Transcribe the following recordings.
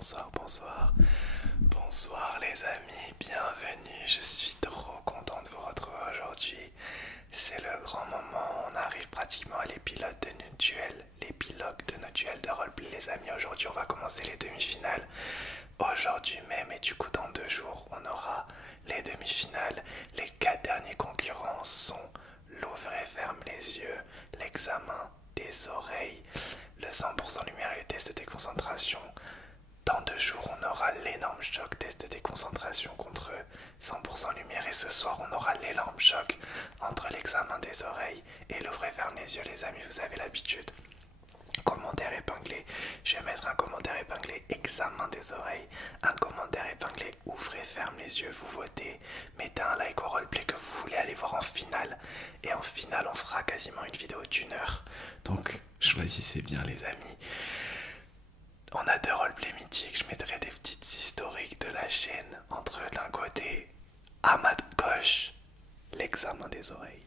bonsoir, bonsoir. Bonsoir les amis, bienvenue. Je suis trop content de vous retrouver aujourd'hui. C'est le grand moment, on arrive pratiquement à l'épilogue de nos duels. L'épilogue de nos duels de roleplay les amis. Aujourd'hui on va commencer les demi-finales. Aujourd'hui même et du coup dans 2 jours on aura les demi-finales. Les 4 derniers concurrents sont l'ouvrez ferme les yeux, l'examen des oreilles, le 100% lumière et le test de déconcentration. Dans 2 jours, on aura l'énorme choc test de déconcentration contre 100% lumière. Et ce soir, on aura l'énorme choc entre l'examen des oreilles et l'ouvrez ferme les yeux, les amis, vous avez l'habitude. Commentaire épinglé, je vais mettre un commentaire épinglé examen des oreilles, un commentaire épinglé ouvrez ferme les yeux, vous votez, mettez un like au roleplay que vous voulez aller voir en finale, et en finale on fera quasiment une vidéo d'1 heure, donc choisissez bien les amis. On a 2 roleplays mythiques, je mettrai des petites historiques de la chaîne entre d'un côté à ma gauche l'examen des oreilles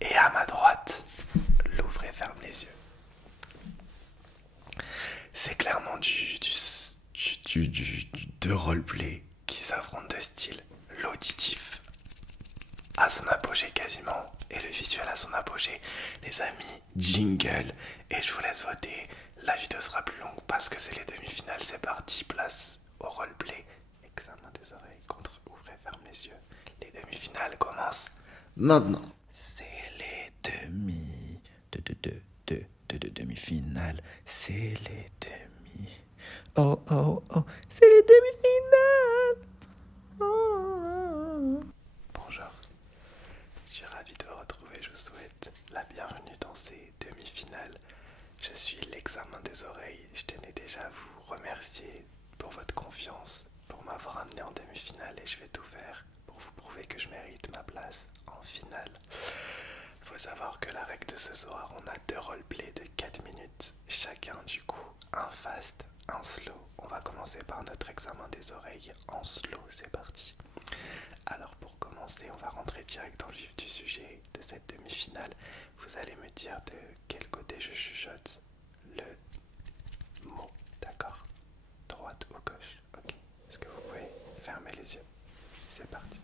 et à ma droite l'ouvrez ferme les yeux. C'est clairement deux roleplay qui s'affrontent de style. L'auditif à son apogée quasiment et le visuel à son apogée. Les amis, jingle et je vous laisse voter. La vidéo sera plus longue parce que c'est les demi-finales. C'est parti, place au roleplay. Examen des oreilles contre ouvrez ferme les yeux. Les demi-finales commencent maintenant. C'est les demi-finales. C'est les demi. Oh oh oh, c'est les demi-finales. Oh, oh, oh. Bonjour. Je suis ravi de vous retrouver, je vous souhaite la bienvenue dans ces demi-finales. Je suis l'examen des oreilles, je tenais déjà à vous remercier pour votre confiance, pour m'avoir amené en demi-finale et je vais tout faire pour vous prouver que je mérite ma place en finale. Il faut savoir que la règle de ce soir, on a 2 roleplays de 4 minutes chacun, du coup un fast, un slow. On va commencer par notre examen des oreilles en slow, c'est parti. Alors pour commencer, on va rentrer direct dans le vif du sujet de cette demi-finale. Vous allez me dire de quel côté je chuchote le mot, d'accord? Droite ou gauche? Ok. Est-ce que vous pouvez fermer les yeux? C'est parti.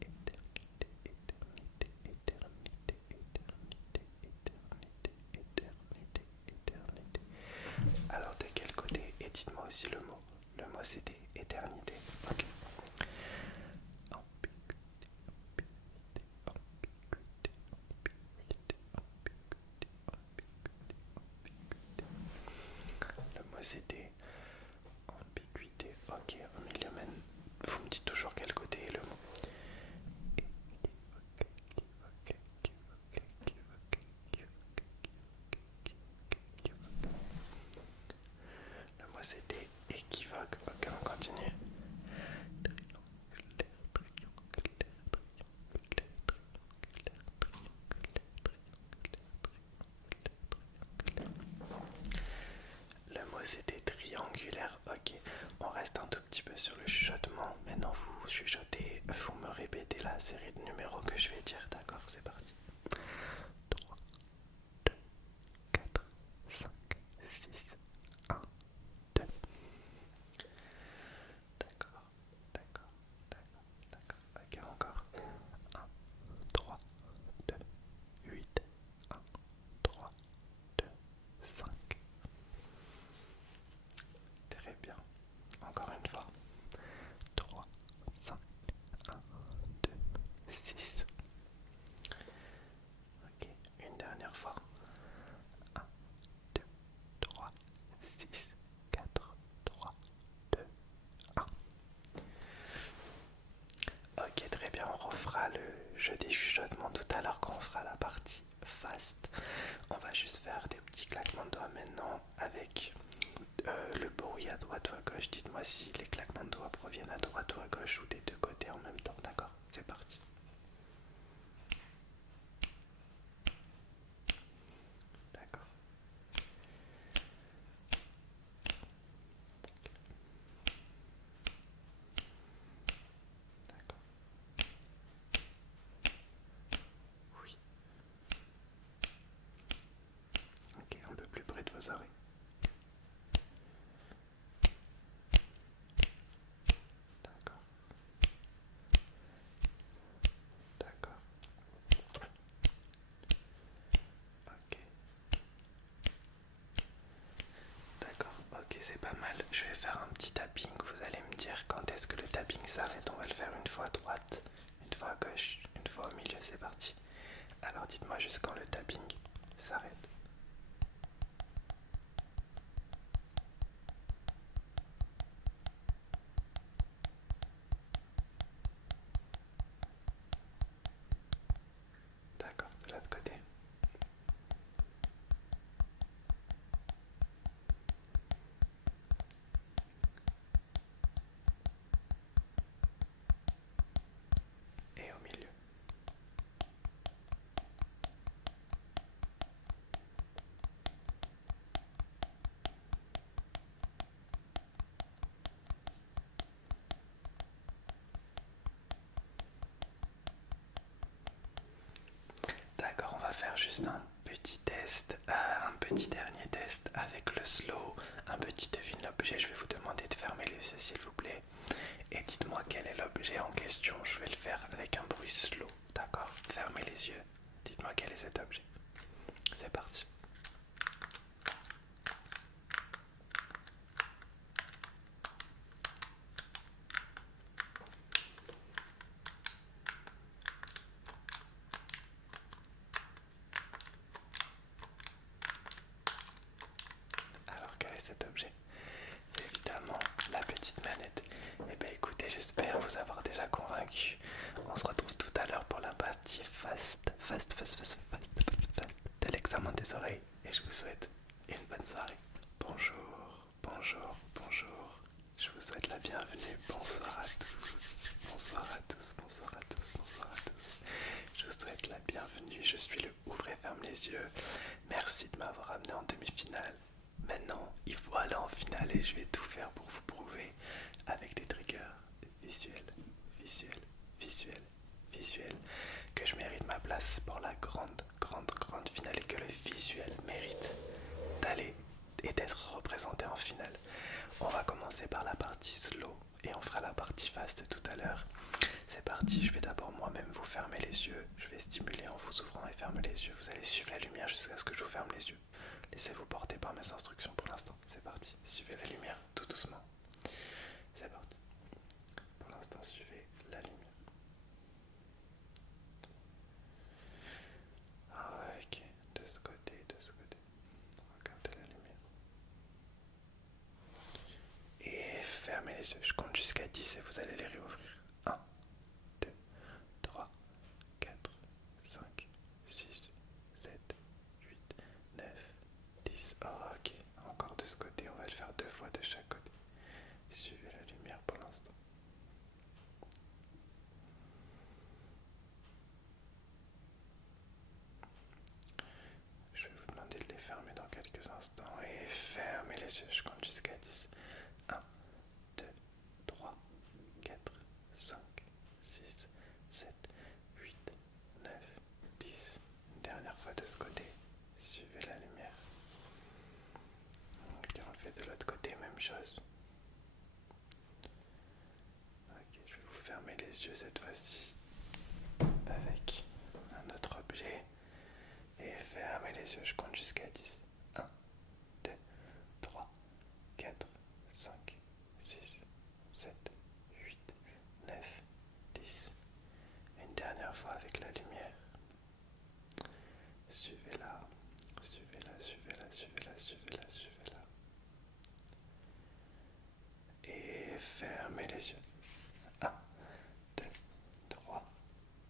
Éternité, éternité, éternité, éternité, éternité, éternité, éternité. Alors de quel côté? Et dites-moi aussi le mot. Le mot c'était éternité. Ok. Le mot c'était ambiguïté. Ok, au milieu même. Vous me dites toujours quel côté est le mot. Le mot c'était équivoque. Ok, on continue. Le mot c'était triangulaire, ok. On reste un tout petit peu sur le chuchotement. Maintenant vous chuchotez, vous me répétez la série de numéros que je vais dire, d'accord? C'est parti. 3, 2, 4, 5, 6, 1, 2. D'accord, d'accord, d'accord, d'accord. Ok, encore. 1, 3, 2, 8, 1, 3, 2, 5. Très bien. Encore une fois. 3, 5, 1, 2, 6. Ok, une dernière fois. 1, 2, 3, 6, 4, 3, 2, 1. Ok, très bien, on refera le jeu des chuchotements tout à l'heure quand on fera la partie fast. On va juste faire des petits claquements de doigts maintenant avec le bruit à droite ou à gauche. Dites-moi si les claquements de doigts proviennent à droite ou à gauche ou des 2 côtés en même temps, d'accord? C'est parti. D'accord. D'accord. Oui. Ok, un peu plus c'est pas mal. Je vais faire un petit tapping. Vous allez me dire quand est-ce que le tapping s'arrête. On va le faire une fois à droite, une fois à gauche, une fois au milieu. C'est parti. Alors dites-moi juste quand le tapping s'arrête. D'accord, de l'autre côté. Et au milieu. D'accord, on va faire juste un petit test, un petit dernier test avec le slow, un petit devine l'objet. Je vais vous demander de fermer les yeux s'il vous plaît. Et dites-moi quel est l'objet en question. Je vais le faire avec un bruit slow. D'accord? Fermez les yeux. Dites-moi quel est cet objet. C'est parti. Alors quel est cet objet? C'est évidemment la petite manette. Et bien écoutez, j'espère vous avoir déjà convaincu. On se retrouve tout à l'heure pour la partie fast de l'examen des oreilles. Et je vous souhaite une bonne soirée. Bonjour, bonjour, bonjour. Je vous souhaite la bienvenue. Bonsoir à tous. Bonsoir à tous, bonsoir à tous, bonsoir à tous. Je vous souhaite la bienvenue. Je suis le Ouvrez ferme les yeux. Merci de m'avoir amené en demi-finale. Maintenant, il faut aller en finale et je vais tout faire pour vous prouver avec des triggers visuels, visuels, visuels, visuels que je mérite ma place pour la grande, grande, grande finale et que le visuel mérite d'aller et d'être représenté en finale. On va commencer par la partie slow et on fera la partie fast tout à l'heure. C'est parti, je vais d'abord moi-même vous fermer les yeux. Je vais stimuler en vous ouvrant et fermer les yeux. Vous allez suivre la lumière jusqu'à ce que je vous ferme les yeux. Laissez-vous porter par mes instructions pour l'instant. C'est parti. Suivez la lumière tout doucement. C'est parti. Pour l'instant, suivez la lumière. Ok, de ce côté, de ce côté. Regardez la lumière. Et fermez les yeux. Je compte jusqu'à 10 et vous allez les réouvrir. 1, 2, 3, 4, 5, 6, 7, 8, 9, 10. Ok, encore de ce côté, on va le faire 2 fois de chaque côté. Suivez la lumière pour l'instant. Je vais vous demander de les fermer dans quelques instants et fermez les yeux, je compte jusqu'à 10. 1, 2, 3, 4, 5, 6, 7, 8, 9, 10. Une dernière fois de ce côté. Suivez la lumière. Ok, on le fait de l'autre côté, même chose. Ok, je vais vous fermer les yeux cette fois-ci avec un autre objet. Et fermez les yeux, je compte jusqu'à 10. 1, 2, 3, 4, 5, 6, 7, 8, 9, 10. Une dernière fois avec la lumière. Suivez-la, suivez-la, suivez-la, suivez-la, suivez-la, suivez-la. Et fermez les yeux. 1, 2, 3,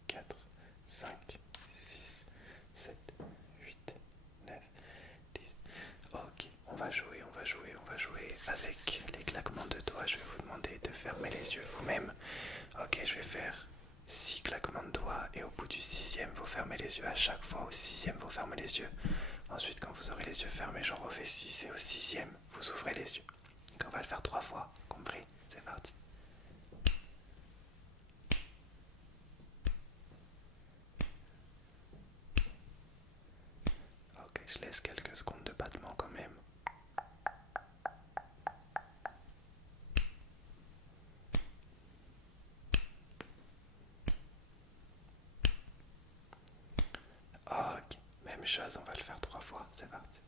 4, 5, 6, 7, 8, 9, 10. Ok, on va jouer, on va jouer, on va jouer avec les claquements de doigts. Je vais vous demander de fermer les yeux vous-même. Ok, je vais faire 6 claquements de doigts et au bout du 6e, vous fermez les yeux. À chaque fois, au 6e, vous fermez les yeux. Ensuite, quand vous aurez les yeux fermés, j'en refais 6 et au 6e, vous ouvrez les yeux. Donc, on va le faire 3 fois, compris? C'est parti. Ok, je laisse quelques secondes de battement quand même. Ok, même chose, on va le faire 3 fois, c'est parti.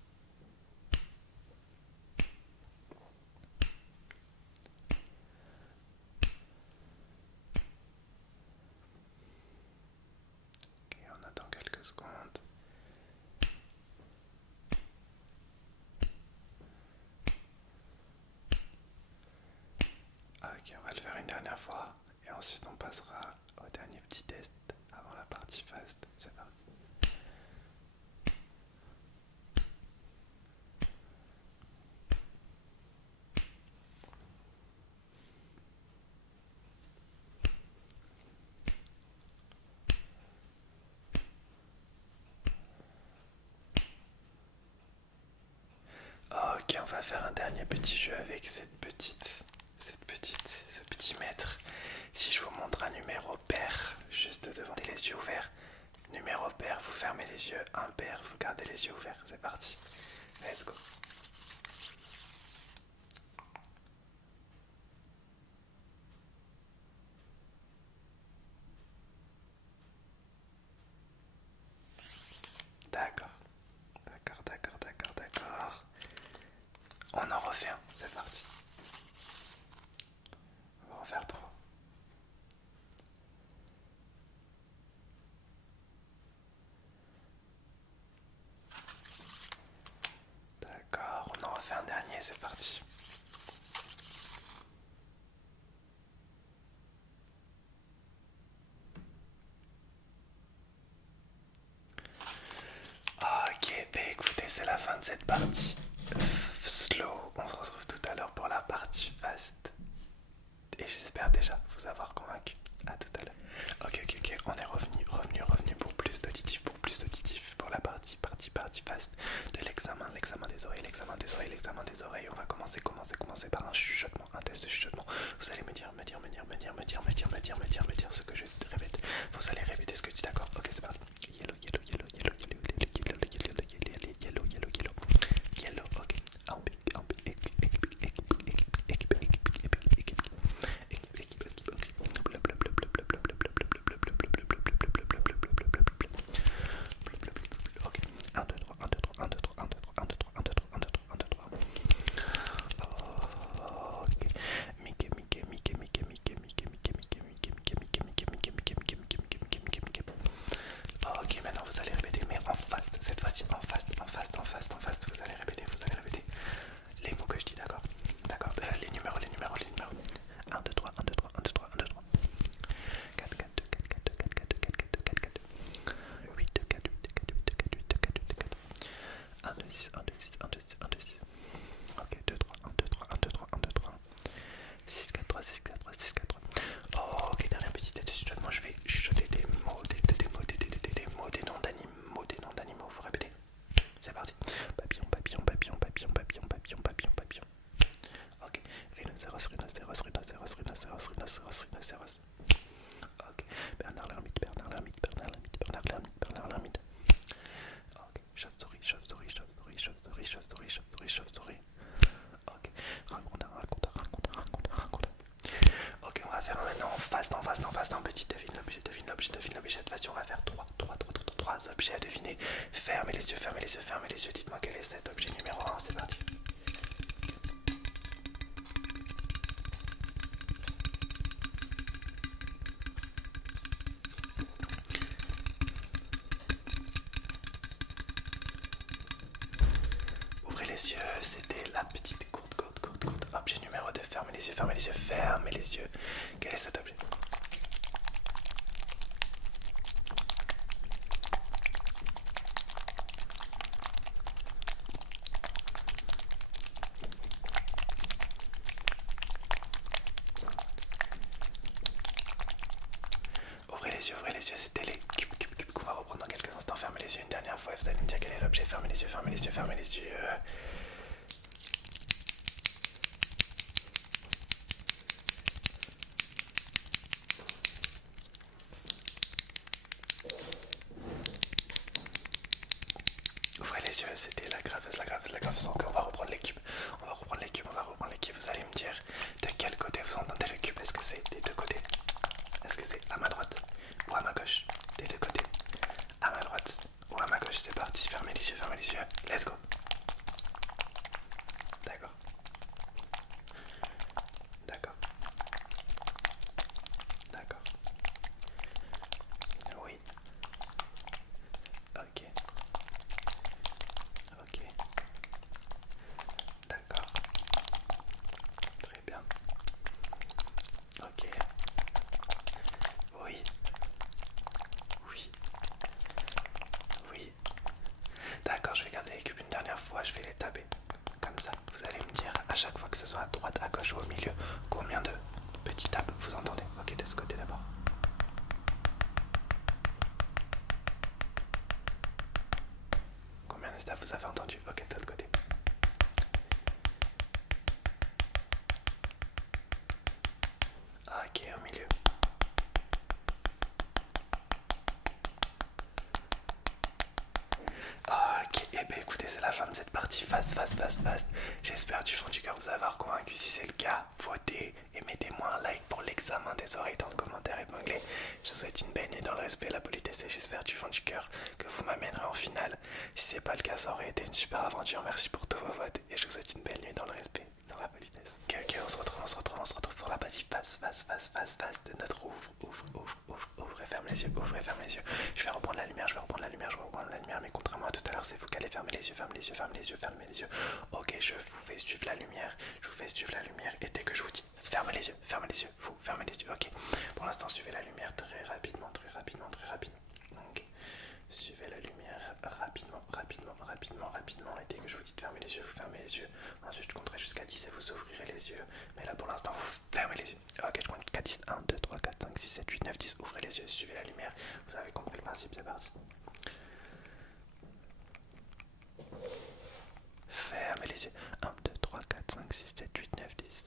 ensuite on passera au dernier petit test avant la partie fast. C'est parti. Ok, on va faire un dernier petit jeu avec ce petit mètre. Si je vous montre un numéro pair, juste devant les yeux ouverts, numéro pair, vous fermez les yeux, impair, vous gardez les yeux ouverts. C'est parti. Let's go. D'accord. D'accord. On en refait un, c'est parti. On va en faire 3. D'accord, on en refait un dernier, c'est parti. Ok, bah écoutez, c'est la fin de cette partie slow. On se retrouve tout à l'heure pour la partie fast. Et j'espère déjà vous avoir convaincu. À tout à l'heure. Ok, on est revenu pour plus d'auditif, pour la partie fast de l'examen des oreilles. On va commencer par un chuchotement, un test de chuchotement. Vous allez me dire ce que je répète. Vous allez répéter ce que je dis, d'accord? Ok, c'est parti. Yellow, ok. Ok, 1, 2, 3, 1, 2, 3, 1, 2, 3, 1, 2, 3, 1, 2, 3, 1, 2, 3, 1, 2, 3, 1, 2, 3. Ok, ok, maintenant vous allez répéter, mais en fast, cette fois-ci en fast, vous allez répéter les mots que je dis, d'accord? D'accord, les numéros. 1, 2, 3, 1, 2, 3, 1, 2, 3, 1, 2, 3. 4, 4, 2, 4, 4, 2, 4, 2, 4, 4, 2, 4, 4, 2. 8, 2, 4, 8, 2, 4, 8, 2, 4, 8, 2, 4, 2, 4. 1, 2, 6, 1, 2, 6, 1, 2, 6, 1, 2, 6. Ok, 2, 3, 1, 2, 3, 1, 2, 3, 1, 2, 3. 6, 4, 3, 6, 4, 3, 6, 4, 3. Oh, ok, dernière petite tête de chuchotement, je vais chuchoter des mots, des noms d'animaux, vous répétez. C'est parti. Papillon. Ok. Rhinocéros. Ok. Bernard l'ermite. Ok. Chauve-souris. Ok. Ragondin. Ok, on va faire maintenant en fast, un petit devine l'objet. Cette fois-ci, on va faire 3 objets à deviner. Fermez les yeux. Dites-moi quel est cet objet numéro 1. C'est parti. Ouvrez les yeux, c'était la petite courte. Objet numéro 2, fermez les yeux. Quel est cet objet? Ouvrez les yeux, c'était les cubes qu'on va reprendre dans quelques instants. Fermez les yeux une dernière fois et vous allez me dire quel est l'objet. Fermez les yeux. Ouvrez les yeux, c'était la graveuse. Donc on va reprendre les cubes. Vous allez me dire de quel côté vous entendez le cube. Est-ce que c'est des deux côtés? Est-ce que c'est à ma droite ou à ma gauche? Des deux côtés. À ma droite ou à ma gauche? C'est parti, fermez les yeux. Let's go. D'accord. Oui. Ok. D'accord. Très bien. Ok. vous avez entendu? Ok, de l'autre côté. Ok, au milieu. Ok, et ben écoutez, c'est la fin de cette partie fast. J'espère du fond du cœur vous avoir convaincu. Si c'est le cas, votez et mettez-moi un like pour l'examen des oreilles dans le commentaire épinglé. Je vous souhaite une belle nuit dans le respect et la politesse et j'espère du fond du cœur que vous m'amènerez en finale. Si c'est pas le cas, ça aurait été une super aventure. Merci pour tous vos votes et je vous souhaite une belle nuit dans le respect, dans la politesse. Ok, on se retrouve sur la partie fast de notre ouvre et ferme les yeux, Je vais reprendre la lumière, mais contrairement à tout à l'heure, c'est vous qui allez fermer les yeux. Ok, je vous fais suivre la lumière, et dès que je vous dis fermez les yeux, vous fermez les yeux, ok. Pour l'instant, suivez la lumière très rapidement. Ok. Suivez la lumière rapidement, et dès que je vous dis de fermer les yeux, vous fermez les yeux. Ensuite, je compterai jusqu'à 10 et vous ouvrirez les yeux. Mais là, pour l'instant, vous fermez les yeux. Ok, je compte jusqu'à 10. 1, 2, 3, 4, 5, 6, 7, 8, 9, 10. Ouvrez les yeux, suivez la lumière. Vous avez compris le principe, c'est parti. Fermez les yeux. 1, 2, 3, 4, 5, 6, 7, 8, 9, 10.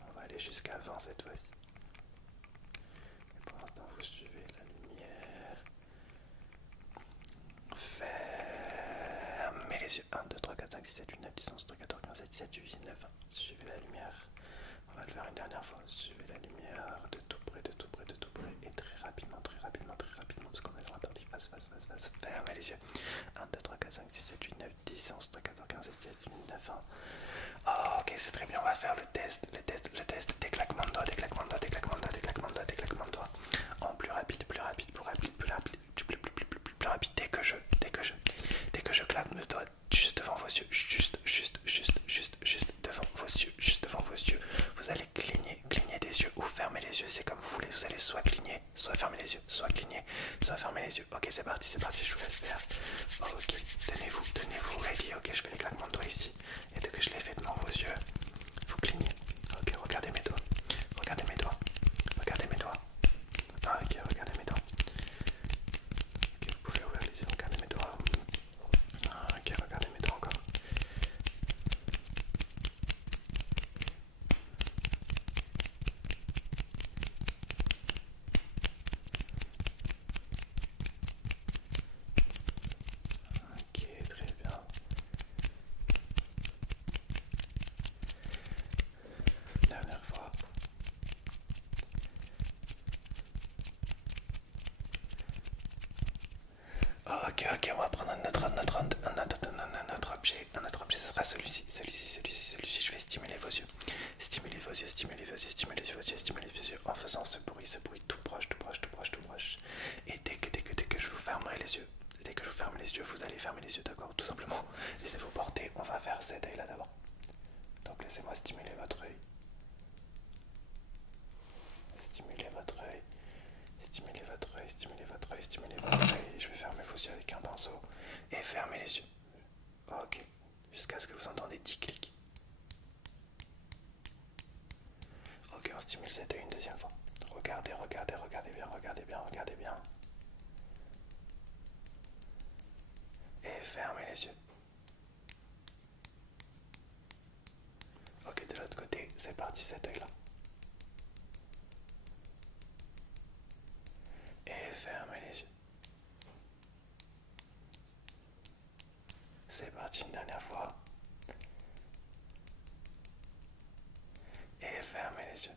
On va aller jusqu'à 20 cette fois-ci. Et pour l'instant, vous suivez la lumière. Fermez les yeux. 1, 2, 3, 4, 5, 6, 7, 8, 9, 10, 11, 13, 14, 15, 16, 17, 18, 19, 20. Suivez la lumière. On va le faire une dernière fois. Suivez la lumière de tout près. Et très rapidement, parce qu'on est dans la partie face. Fermez les yeux. 1, 2, 3, 4, 5, 6, 7, 8, 9, 10, 11, 13, 14, 15, 16, 17, 18, 19, 20. Oh, ok, c'est très bien. On va faire le test. Des claquements de doigts. En plus rapide. Plus rapide. Dès que je claque le doigt juste devant vos yeux, juste devant vos yeux, vous allez cligner des yeux ou fermer les yeux, c'est comme vous voulez. Vous allez soit cligner, soit fermer les yeux, soit cligner, soit fermer les yeux. Ok, c'est parti, je vous laisse faire. Ok, tenez-vous ready. Ok, je fais les claquements de doigts ici. Et dès que je les fais devant vos yeux, vous clignez. Ok, regardez mes doigts. Ok, regardez mes doigts. Ok, vous pouvez ouvrir les yeux, regardez mes doigts. Ok, regardez mes doigts encore. Ok, très bien. Dernière fois. Ok, on va prendre un autre objet. Ce sera celui-ci. Je vais stimuler vos yeux. En faisant ce bruit tout proche. Et dès que je vous fermerai les yeux, vous allez fermer les yeux, d'accord? Tout simplement, laissez-vous porter. On va faire cet œil là d'abord. Donc laissez-moi stimuler votre œil. Je vais fermer vos yeux avec un pinceau et fermer les yeux. Ok, jusqu'à ce que vous entendez 10 clics. Ok, on stimule cet œil une deuxième fois. Regardez bien. Et fermez les yeux. Ok, de l'autre côté, c'est parti cet œil là. Et fermez les yeux. C'est parti une dernière fois. Et fermez les yeux.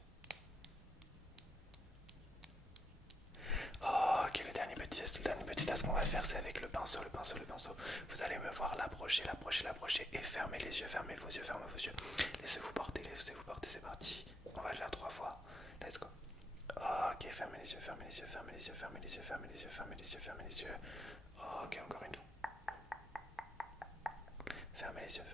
Ok, le dernier petit test qu'on va faire, c'est avec le pinceau. Vous allez me voir l'approcher et fermer les yeux, fermez vos yeux. Laissez-vous porter, c'est parti. On va le faire 3 fois. Let's go. Ok, fermez les yeux. Ok, encore une fois. Fermez les yeux.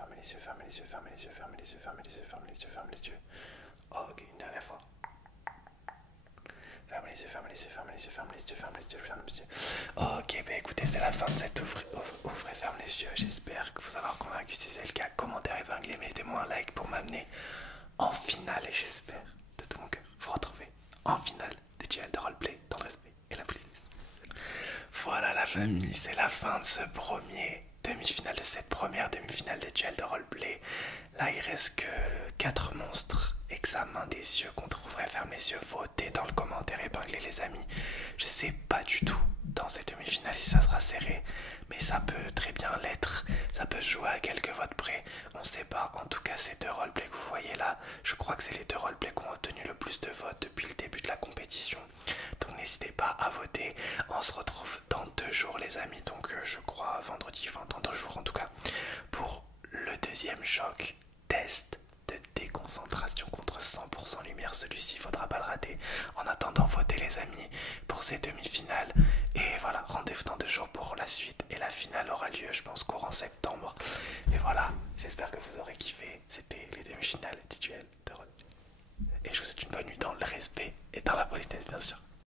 Ok, une dernière fois. Fermez les yeux. Ok, bah écoutez, c'est la fin de cette ouvre et ferme les yeux. J'espère que vous avoir convaincu. Si c'est le cas, commentaire épinglé, mettez-moi un like pour m'amener en finale. Et j'espère de tout mon cœur vous retrouver en finale des duels de roleplay dans le respect et la politesse. Voilà, la les amis, c'est la fin de ce premier demi-finale, de cette première demi-finale de duel de roleplay. Là, il reste que 4 monstres. Examen des yeux qu'on trouverait vers mes yeux. Votez dans le commentaire épinglé, les amis. Je sais pas du tout dans cette demi-finale si ça sera serré, mais ça peut très bien l'être. Ça peut jouer à quelques votes près. On sait pas. En tout cas, ces deux roleplays que vous voyez là, je crois que c'est les deux roleplays qui ont obtenu le plus de votes depuis le début de la compétition. Donc n'hésitez pas à voter. On se retrouve dans 2 jours, les amis. Donc je crois vendredi, enfin dans 2 jours en tout cas, pour le deuxième choc test de déconcentration contre 100% lumière. Celui-ci, il faudra pas le rater. En attendant, votez les amis pour ces demi-finales. Et voilà, rendez-vous dans 2 jours pour la suite. Et la finale aura lieu, je pense, courant septembre.